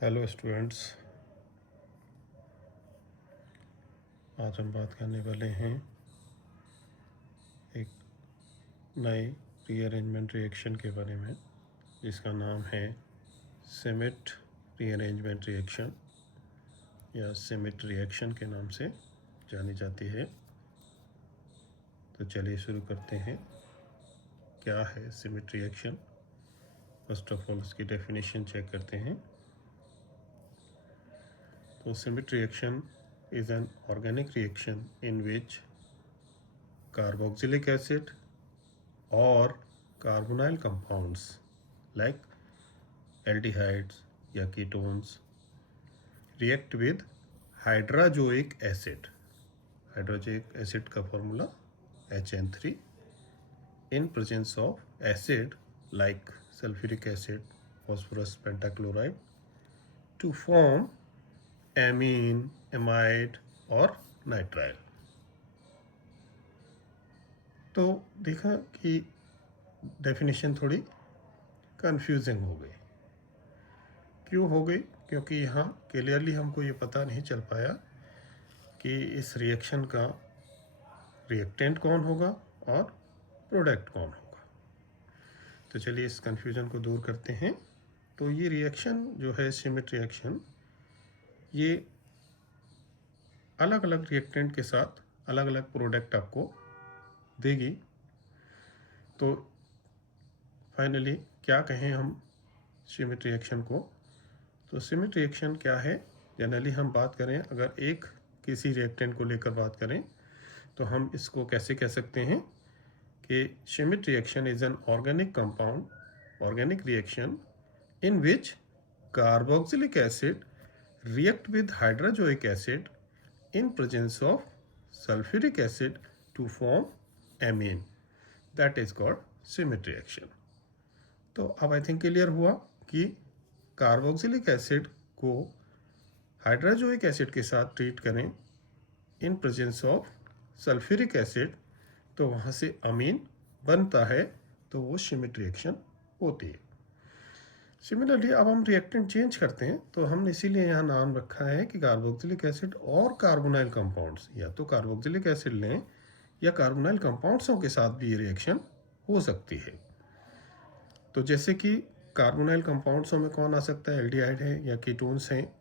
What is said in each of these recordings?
Hello students, आज हम बात करने वाले हैं एक नए रीअरेंजमेंट रिएक्शन के बारे में जिसका नाम है शेमिट रीअरेंजमेंट रिएक्शन या शेमिट रिएक्शन के नाम से जानी जाती है। तो चलिए शुरू करते हैं। क्या है शेमिट रिएक्शन? फर्स्ट ऑफ ऑल इसकी डेफिनेशन चेक करते हैं। तो शेमिट reaction is an organic reaction in which carboxylic acid or carbonyl compounds like aldehydes या ketones react with hydrazoic acid. Hydrazoic acid का formula HN3 in presence of acid like sulfuric acid, phosphorus pentachloride to form amine, amide और nitrile. तो देखा कि definition थोड़ी confusing हो गई। क्यों हो गई? क्योंकि यहाँ क्लियरली हमको ये पता नहीं चल पाया कि इस रिएक्शन का रिएक्टेंट कौन होगा और प्रोडक्ट कौन होगा। तो चलिए इस कंफ्यूजन को दूर करते हैं। तो ये रिएक्शन जो है शेमिट रिएक्शन, ये अलग अलग रिएक्टेंट के साथ अलग अलग प्रोडक्ट आपको देगी। तो फाइनली क्या कहें हम शेमिट रिएक्शन को? तो शेमिट रिएक्शन क्या है? जनरली हम बात करें, अगर एक किसी रिएक्टेंट को लेकर बात करें तो हम इसको कैसे कह सकते हैं कि Schmidt reaction is an organic compound, organic reaction in which carboxylic acid react with hydrozoic acid in presence of sulfuric acid to form amine. That is called Schmidt reaction. तो अब आई थिंक क्लियर हुआ कि carboxylic acid को hydrazoic acid के साथ treat करें in presence of sulphuric acid तो वहाँ से अमीन बनता है, तो वो शेमिट रिएक्शन होती है। सिमिलरली अब हम रिएक्टेंट चेंज करते हैं, तो हमने इसीलिए यहाँ नाम रखा है कि कार्बोक्सिलिक एसिड और कार्बोनाइल कंपाउंड्स, या तो कार्बोक्सिलिक एसिड लें या कार्बोनाइल कंपाउंड्सों के साथ भी ये रिएक्शन हो सकती है। तो जैसे कि कार्बोनाइल कंपाउंड्सों में कौन आ सकता है? एल्डिहाइड है या कीटोन्स हैं,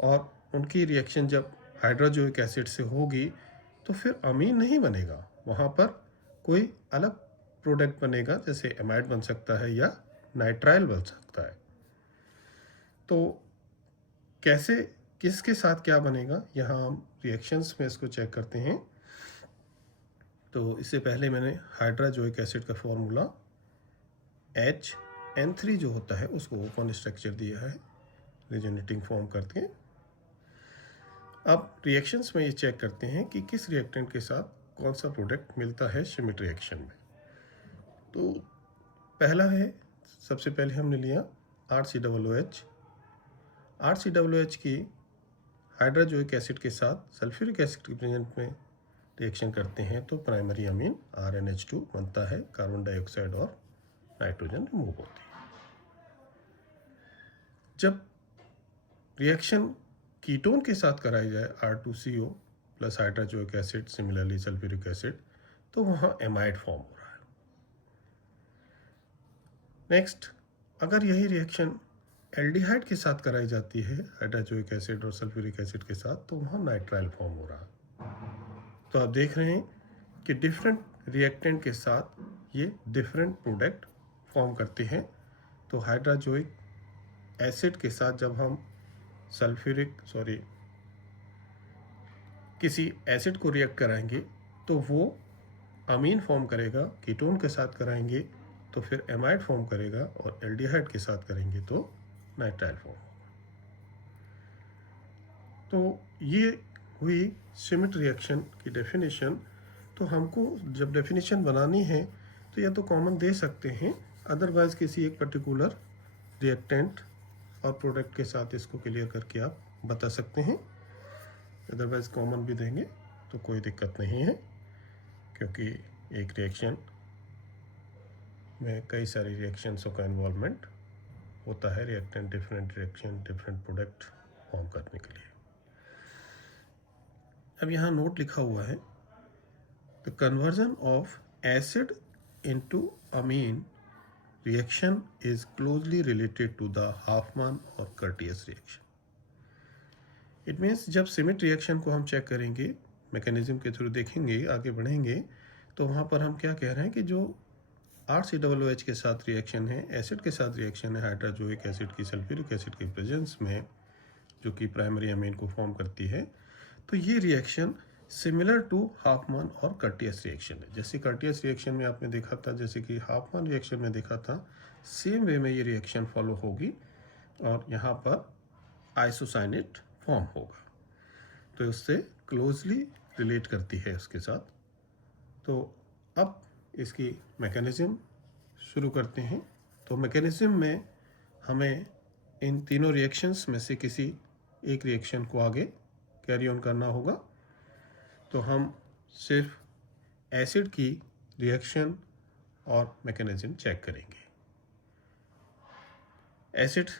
और उनकी रिएक्शन जब हाइड्रोजोइक एसिड से होगी तो फिर अमीन नहीं बनेगा, वहाँ पर कोई अलग प्रोडक्ट बनेगा, जैसे एमाइड बन सकता है या नाइट्राइल बन सकता है। तो कैसे, किसके साथ क्या बनेगा, यहाँ हम रिएक्शंस में इसको चेक करते हैं। तो इससे पहले मैंने हाइड्रोजोइक एसिड का फॉर्मूला HN3 जो होता है उसको ओपन स्ट्रक्चर दिया है रिजोनेटिंग फॉर्म करके। अब रिएक्शंस में ये चेक करते हैं कि किस रिएक्टेंट के साथ कौन सा प्रोडक्ट मिलता है शेमिट रिएक्शन में। तो पहला है, सबसे पहले हमने लिया RCOOH। RCOOH की हाइड्रोजोइक एसिड के साथ सल्फ्यूरिक एसिड के प्रेजेंट में रिएक्शन करते हैं तो प्राइमरी अमीन RNH2 बनता है, कार्बन डाइऑक्साइड और नाइट्रोजन रिमूव होती है। जब रिएक्शन कीटोन के साथ कराई जाए R2CO plus hydrazoic acid, similarly sulphuric acid, तो वहाँ एमाइड फॉर्म हो रहा है। नेक्स्ट, अगर यही रिएक्शन एल्डिहाइड के साथ कराई जाती है, हाइड्रोजोइक एसिड और सल्फ्यूरिक एसिड के साथ, तो वहाँ नाइट्राइल फॉर्म हो रहा है। तो आप देख रहे हैं कि डिफरेंट रिएक्टेंट के साथ ये डिफरेंट प्रोडक्ट फॉर्म करते हैं। तो हाइड्रोजोइक एसिड के साथ जब हम किसी एसिड को रिएक्ट कराएंगे तो वो अमीन फॉर्म करेगा, कीटोन के साथ कराएंगे तो फिर एमाइड फॉर्म करेगा, और एल्डिहाइड के साथ करेंगे तो नाइट्राइल फॉर्म होगा। तो ये हुई शेमिट रिएक्शन की डेफिनेशन। तो हमको जब डेफिनेशन बनानी है तो या तो कॉमन दे सकते हैं, अदरवाइज किसी एक पर्टिकुलर रिएक्टेंट और प्रोडक्ट के साथ इसको क्लियर करके आप बता सकते हैं। अदरवाइज कॉमन भी देंगे तो कोई दिक्कत नहीं है, क्योंकि एक रिएक्शन में कई सारी रिएक्शंसों का इन्वॉल्वमेंट होता है reactant different reaction different product form करने के लिए। अब यहाँ नोट लिखा हुआ है, the conversion of acid into amine reaction is closely related to the Hofmann और कर्टियस रिएक्शन। इट मीन्स जब सिमिट रिएक्शन को हम चेक करेंगे, मैकेनिज्म के थ्रू देखेंगे, आगे बढ़ेंगे, तो वहाँ पर हम क्या कह रहे हैं कि जो RCOOH के साथ रिएक्शन है, एसिड के साथ रिएक्शन है हाइड्रोजोइक एसिड की सल्फ्यूरिक एसिड के प्रेजेंस में, जो कि प्राइमरी अमीन को फॉर्म करती है, तो ये रिएक्शन सिमिलर टू हाफमैन और कर्टियस रिएक्शन है। जैसे कर्टियस रिएक्शन में आपने देखा था, जैसे कि हाफमैन रिएक्शन में देखा था, सेम वे में ये रिएक्शन फॉलो होगी और यहाँ पर आइसोसाइनेट फॉर्म होगा, तो उससे क्लोजली रिलेट करती है उसके साथ। तो अब इसकी मैकेनिज्म शुरू करते हैं। तो मैकेनिज्म में हमें इन तीनों रिएक्शंस में से किसी एक रिएक्शन को आगे कैरी ऑन करना होगा। तो हम सिर्फ एसिड की रिएक्शन और मैकेनिज्म चेक करेंगे। एसिड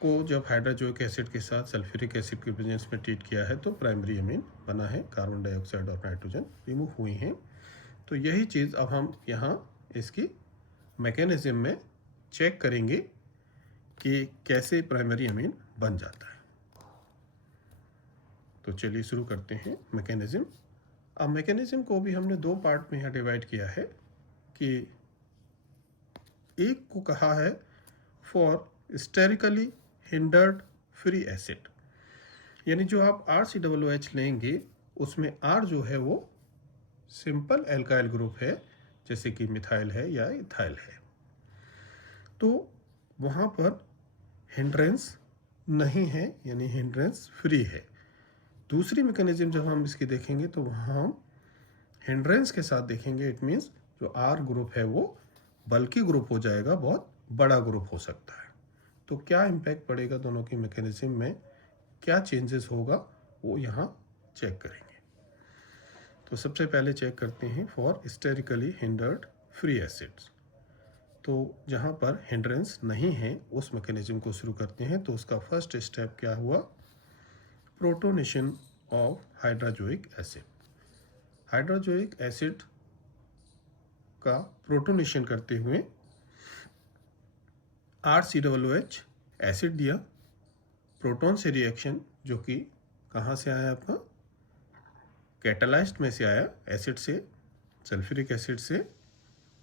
को जब हाइड्रोजोइक एसिड के साथ सल्फ्यूरिक एसिड के प्रेजेंस में ट्रीट किया है तो प्राइमरी अमीन बना है, कार्बन डाइऑक्साइड और नाइट्रोजन रिमूव हुई हैं। तो यही चीज़ अब हम यहाँ इसकी मैकेनिज्म में चेक करेंगे कि कैसे प्राइमरी अमीन बन जाता है। तो चलिए शुरू करते हैं मैकेनिज्म। अब मैकेनिज्म को भी हमने दो पार्ट में यहाँ डिवाइड किया है कि एक को कहा है for sterically hindered free acid, यानी जो आप RCOOH लेंगे उसमें R जो है वो सिंपल एल्काइल ग्रुप है, जैसे कि मिथाइल है या इथाइल है, तो वहाँ पर हिंड्रेंस नहीं है, यानी हिंड्रेंस फ्री है। दूसरी मैकेनिज्म जब हम इसकी देखेंगे तो वहाँ हम हिंड्रेंस के साथ देखेंगे। इट मीन्स जो R ग्रुप है वो बल्कि ग्रुप हो जाएगा, बहुत बड़ा ग्रुप हो सकता है। तो क्या इम्पैक्ट पड़ेगा दोनों की मैकेनिज्म में, क्या चेंजेस होगा, वो यहाँ चेक करेंगे। तो सबसे पहले चेक करते हैं for sterically hindered free acids. तो जहाँ पर हिंड्रेंस नहीं है उस मैकेनिज्म को शुरू करते हैं। तो उसका फर्स्ट स्टेप क्या हुआ, protonation of hydrazoic acid. Hydrazoic acid का प्रोटोनेशन करते हुए RCOOH एसिड दिया, प्रोटॉन से रिएक्शन जो कि कहाँ से आया आपका, कैटालाइस्ट में से आया, एसिड से, सल्फ्यूरिक एसिड से।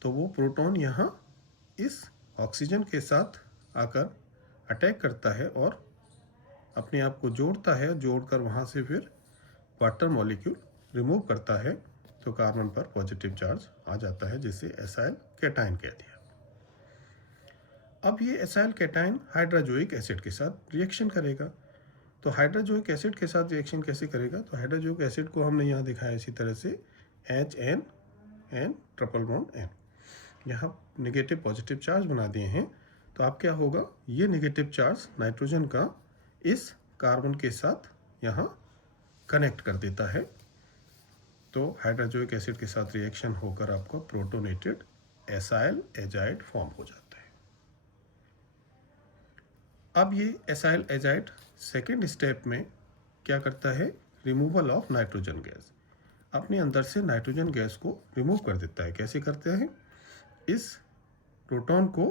तो वो प्रोटॉन यहाँ इस ऑक्सीजन के साथ आकर अटैक करता है और अपने आप को जोड़ता है, जोड़कर वहाँ से फिर वाटर मॉलिक्यूल रिमूव करता है, तो कार्बन पर पॉजिटिव चार्ज आ जाता है, जिसे एसाइल कैटाइन कह दिया। अब ये एसाइल कैटाइन हाइड्रोजोइक एसिड के साथ रिएक्शन करेगा। तो हाइड्रोजोइक एसिड के साथ रिएक्शन कैसे करेगा, तो हाइड्रोजोइक एसिड को हमने यहाँ दिखाया इसी तरह से HNN ट्रिपल बॉन्ड N, यहाँ नेगेटिव पॉजिटिव चार्ज बना दिए हैं। तो अब क्या होगा, ये नेगेटिव चार्ज नाइट्रोजन का इस कार्बन के साथ यहाँ कनेक्ट कर देता है। तो हाइड्रोजोइक एसिड के साथ रिएक्शन होकर आपको प्रोटोनेटेड एसाइल एजाइड फॉर्म हो जाता है। अब ये एसाइल एजाइड सेकेंड स्टेप में क्या करता है, रिमूवल ऑफ नाइट्रोजन गैस, अपने अंदर से नाइट्रोजन गैस को रिमूव कर देता है। कैसे करते हैं, इस प्रोटॉन को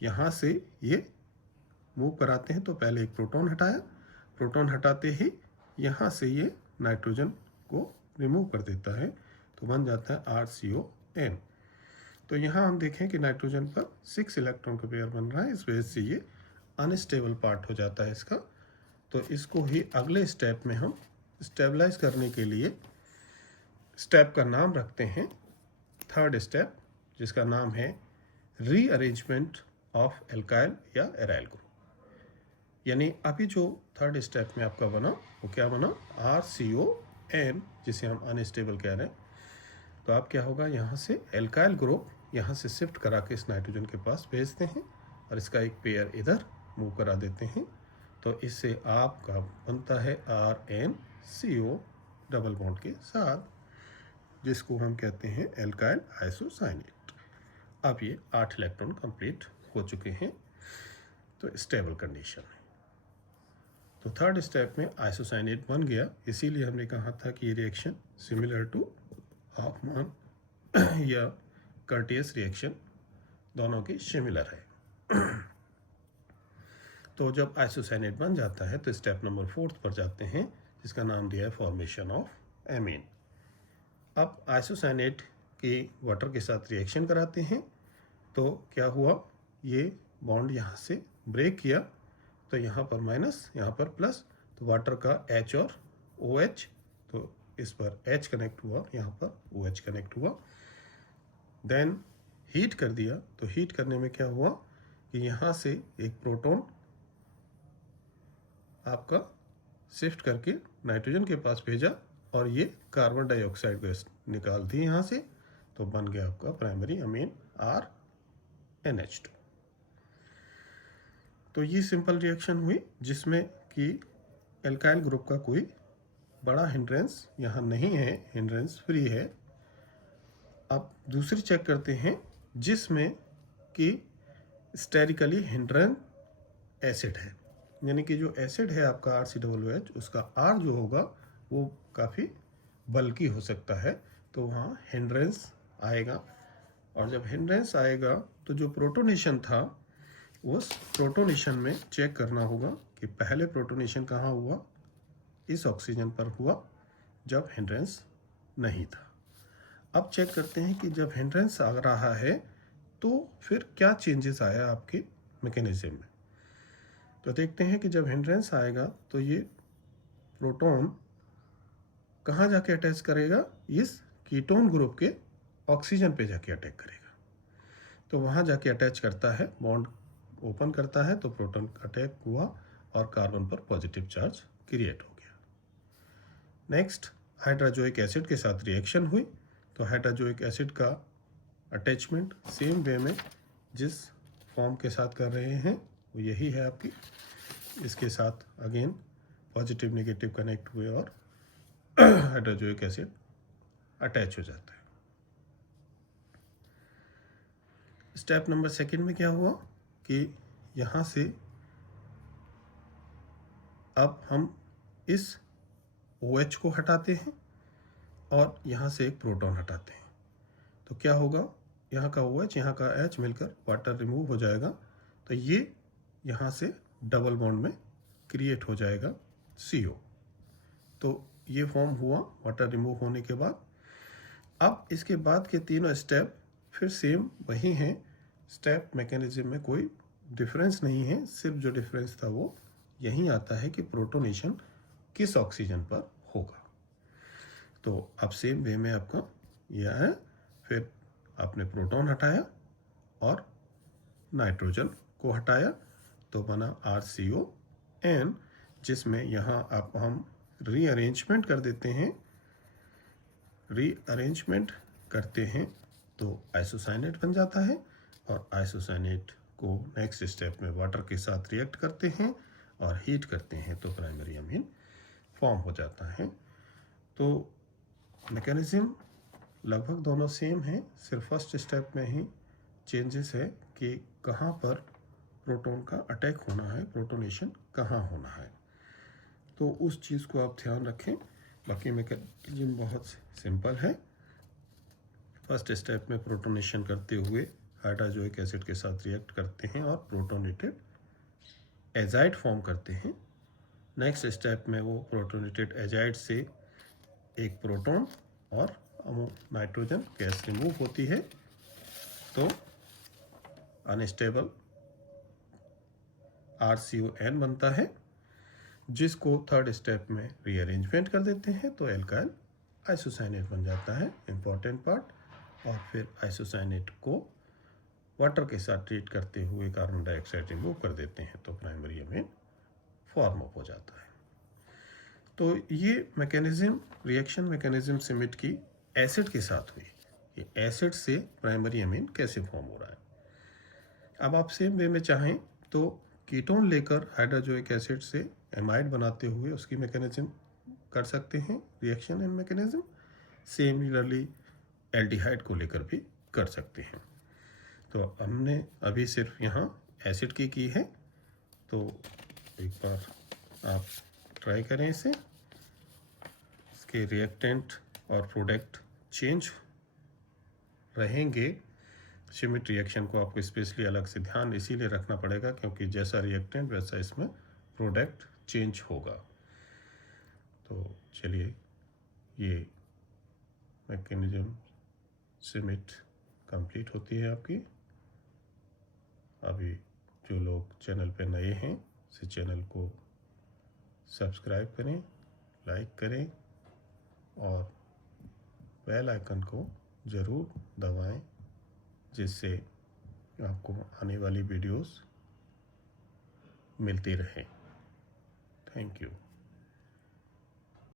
यहाँ से ये मूव कराते हैं। तो पहले एक प्रोटॉन हटाया, प्रोटॉन हटाते ही यहाँ से ये नाइट्रोजन को रिमूव कर देता है, तो बन जाता है RCON। तो यहाँ हम देखें कि नाइट्रोजन पर 6 इलेक्ट्रॉन का पेयर बन रहा है, इस वजह से ये अनस्टेबल पार्ट हो जाता है इसका। तो इसको ही अगले स्टेप में हम स्टेबलाइज करने के लिए स्टेप का नाम रखते हैं थर्ड स्टेप, जिसका नाम है रीअरेंजमेंट ऑफ एल्काइल या एराइल ग्रुप। यानी अभी जो थर्ड स्टेप में आपका बना वो क्या बना, RCON, जिसे हम अनस्टेबल कह रहे हैं। तो आप क्या होगा, यहाँ से एल्काइल ग्रुप यहाँ से शिफ्ट करा के इस नाइट्रोजन के पास भेजते हैं और इसका एक पेयर इधर मूव करा देते हैं। तो इससे आपका बनता है RnCO डबल बॉन्ड के साथ, जिसको हम कहते हैं एल्काइल आइसोसाइनेट। अब ये 8 इलेक्ट्रॉन कंप्लीट हो चुके हैं, तो स्टेबल कंडीशन है। तो थर्ड स्टेप में आइसोसाइनेट बन गया, इसीलिए हमने कहा था कि ये रिएक्शन सिमिलर टू हॉफमैन या कर्टियस रिएक्शन दोनों की सिमिलर है। तो जब आइसोसाइनेट बन जाता है तो स्टेप नंबर 4 पर जाते हैं, जिसका नाम दिया है फॉर्मेशन ऑफ एमीन। अब आइसोसाइनेट की वाटर के साथ रिएक्शन कराते हैं, तो क्या हुआ, ये बॉन्ड यहाँ से ब्रेक किया, तो यहाँ पर माइनस, यहाँ पर प्लस, तो वाटर का H और OH, तो इस पर H कनेक्ट हुआ, यहाँ पर OH कनेक्ट हुआ। देन हीट कर दिया, तो हीट करने में क्या हुआ कि यहाँ से एक प्रोटॉन आपका शिफ्ट करके नाइट्रोजन के पास भेजा और ये कार्बन डाइऑक्साइड गैस निकाल दी यहाँ से, तो बन गया आपका प्राइमरी अमीन RNH2। तो ये सिंपल रिएक्शन हुई जिसमें कि एल्काइल ग्रुप का कोई बड़ा हिंड्रेंस यहाँ नहीं है, हिंड्रेंस फ्री है। अब दूसरी चेक करते हैं जिसमें कि स्टेरिकली हिंड्रेंस एसिड है, यानी कि जो एसिड है आपका RCOOH, उसका R जो होगा वो काफ़ी बल्कि हो सकता है, तो वहाँ हिंड्रेंस आएगा। और जब हिंड्रेंस आएगा तो जो प्रोटोनेशन था उस प्रोटोनेशन में चेक करना होगा कि पहले प्रोटोनेशन कहाँ हुआ, इस ऑक्सीजन पर हुआ जब हिंड्रेंस नहीं था। अब चेक करते हैं कि जब हिंड्रेंस आ रहा है तो फिर क्या चेंजेस आया आपके मैकेनिज्म में। तो देखते हैं कि जब हिंड्रेंस आएगा तो ये प्रोटॉन कहाँ जाके अटैच करेगा, इस कीटोन ग्रुप के ऑक्सीजन पे जाके अटैक करेगा। तो वहाँ जाके अटैच करता है, बॉन्ड ओपन करता है, तो प्रोटॉन अटैक हुआ और कार्बन पर पॉजिटिव चार्ज क्रिएट हो गया। नेक्स्ट हाइड्रोजोइक एसिड के साथ रिएक्शन हुई, तो हाइड्रोजोइक एसिड का अटैचमेंट सेम वे में जिस फॉर्म के साथ कर रहे हैं वो यही है आपकी, इसके साथ अगेन पॉजिटिव नेगेटिव कनेक्ट हुए और हाइड्रोजोइक एसिड अटैच हो जाता है। स्टेप नंबर 2 में क्या हुआ कि यहाँ से अब हम इस OH को हटाते हैं और यहाँ से एक प्रोटॉन हटाते हैं, तो क्या होगा, यहाँ का OH यहाँ का H मिलकर वाटर रिमूव हो जाएगा, तो ये यहाँ से डबल बॉन्ड में क्रिएट हो जाएगा CO। तो ये फॉर्म हुआ वाटर रिमूव होने के बाद। अब इसके बाद के तीनों स्टेप फिर सेम वही हैं, स्टेप मैकेनिज्म में कोई डिफरेंस नहीं है, सिर्फ जो डिफरेंस था वो यही आता है कि प्रोटोनेशन किस ऑक्सीजन पर होगा। तो अब सेम वे में आपका यह है, फिर आपने प्रोटॉन हटाया और नाइट्रोजन को हटाया, तो बना RCON, जिसमें यहाँ आप हम रीअरेंजमेंट कर देते हैं, रीअरेंजमेंट करते हैं तो आइसोसाइनेट बन जाता है, और आइसोसाइनेट को नेक्स्ट स्टेप में वाटर के साथ रिएक्ट करते हैं और हीट करते हैं, तो प्राइमरी अमीन फॉर्म हो जाता है। तो मैकेनिज्म लगभग दोनों सेम हैं, सिर्फ फर्स्ट स्टेप में ही चेंजेस है कि कहाँ पर प्रोटॉन का अटैक होना है, प्रोटोनेशन कहाँ होना है, तो उस चीज़ को आप ध्यान रखें। बाकी मैकेनिज्म बहुत सिंपल है। फर्स्ट स्टेप में प्रोटोनेशन करते हुए हाइड्रोजोइक एसिड के साथ रिएक्ट करते हैं और प्रोटोनेटेड एजाइड फॉर्म करते हैं। नेक्स्ट स्टेप में वो प्रोटोनेटेड एजाइड से एक प्रोटॉन और नाइट्रोजन गैस रिमूव होती है, तो अनस्टेबल RCON बनता है, जिसको थर्ड स्टेप में रीअरेंजमेंट कर देते हैं, तो एल्काइल आइसोसाइनेट बन जाता है, इंपॉर्टेंट पार्ट। और फिर आइसोसाइनेट को वाटर के साथ ट्रीट करते हुए कार्बन डाइऑक्साइड रिमूव कर देते हैं, तो प्राइमरी अमीन फॉर्म अप हो जाता है। तो ये मैकेनिज्म, रिएक्शन मैकेनिज्म सिमिट की एसिड के साथ हुई, ये एसिड से प्राइमरी अमीन कैसे फॉर्म हो रहा है। अब आप सेम वे में चाहें तो कीटोन लेकर हाइड्रोजोइक एसिड से एमाइड बनाते हुए उसकी मैकेनिज्म कर सकते हैं, reaction and mechanism. Similarly aldehyde को लेकर भी कर सकते हैं। तो हमने अभी सिर्फ यहाँ एसिड की है, तो एक बार आप ट्राई करें इसे। इसके रिएक्टेंट और प्रोडक्ट चेंज रहेंगे। शिमिट रिएक्शन को आपको स्पेशली अलग से ध्यान इसीलिए रखना पड़ेगा क्योंकि जैसा रिएक्टेंट वैसा इसमें प्रोडक्ट चेंज होगा। तो चलिए, ये मैकेनिज्म शिमिट कंप्लीट होती है आपकी। अभी जो लोग चैनल पे नए हैं, इस चैनल को सब्सक्राइब करें, लाइक करें और बेल आइकन को ज़रूर दबाएं, जिससे आपको आने वाली वीडियोस मिलती रहें। Thank you.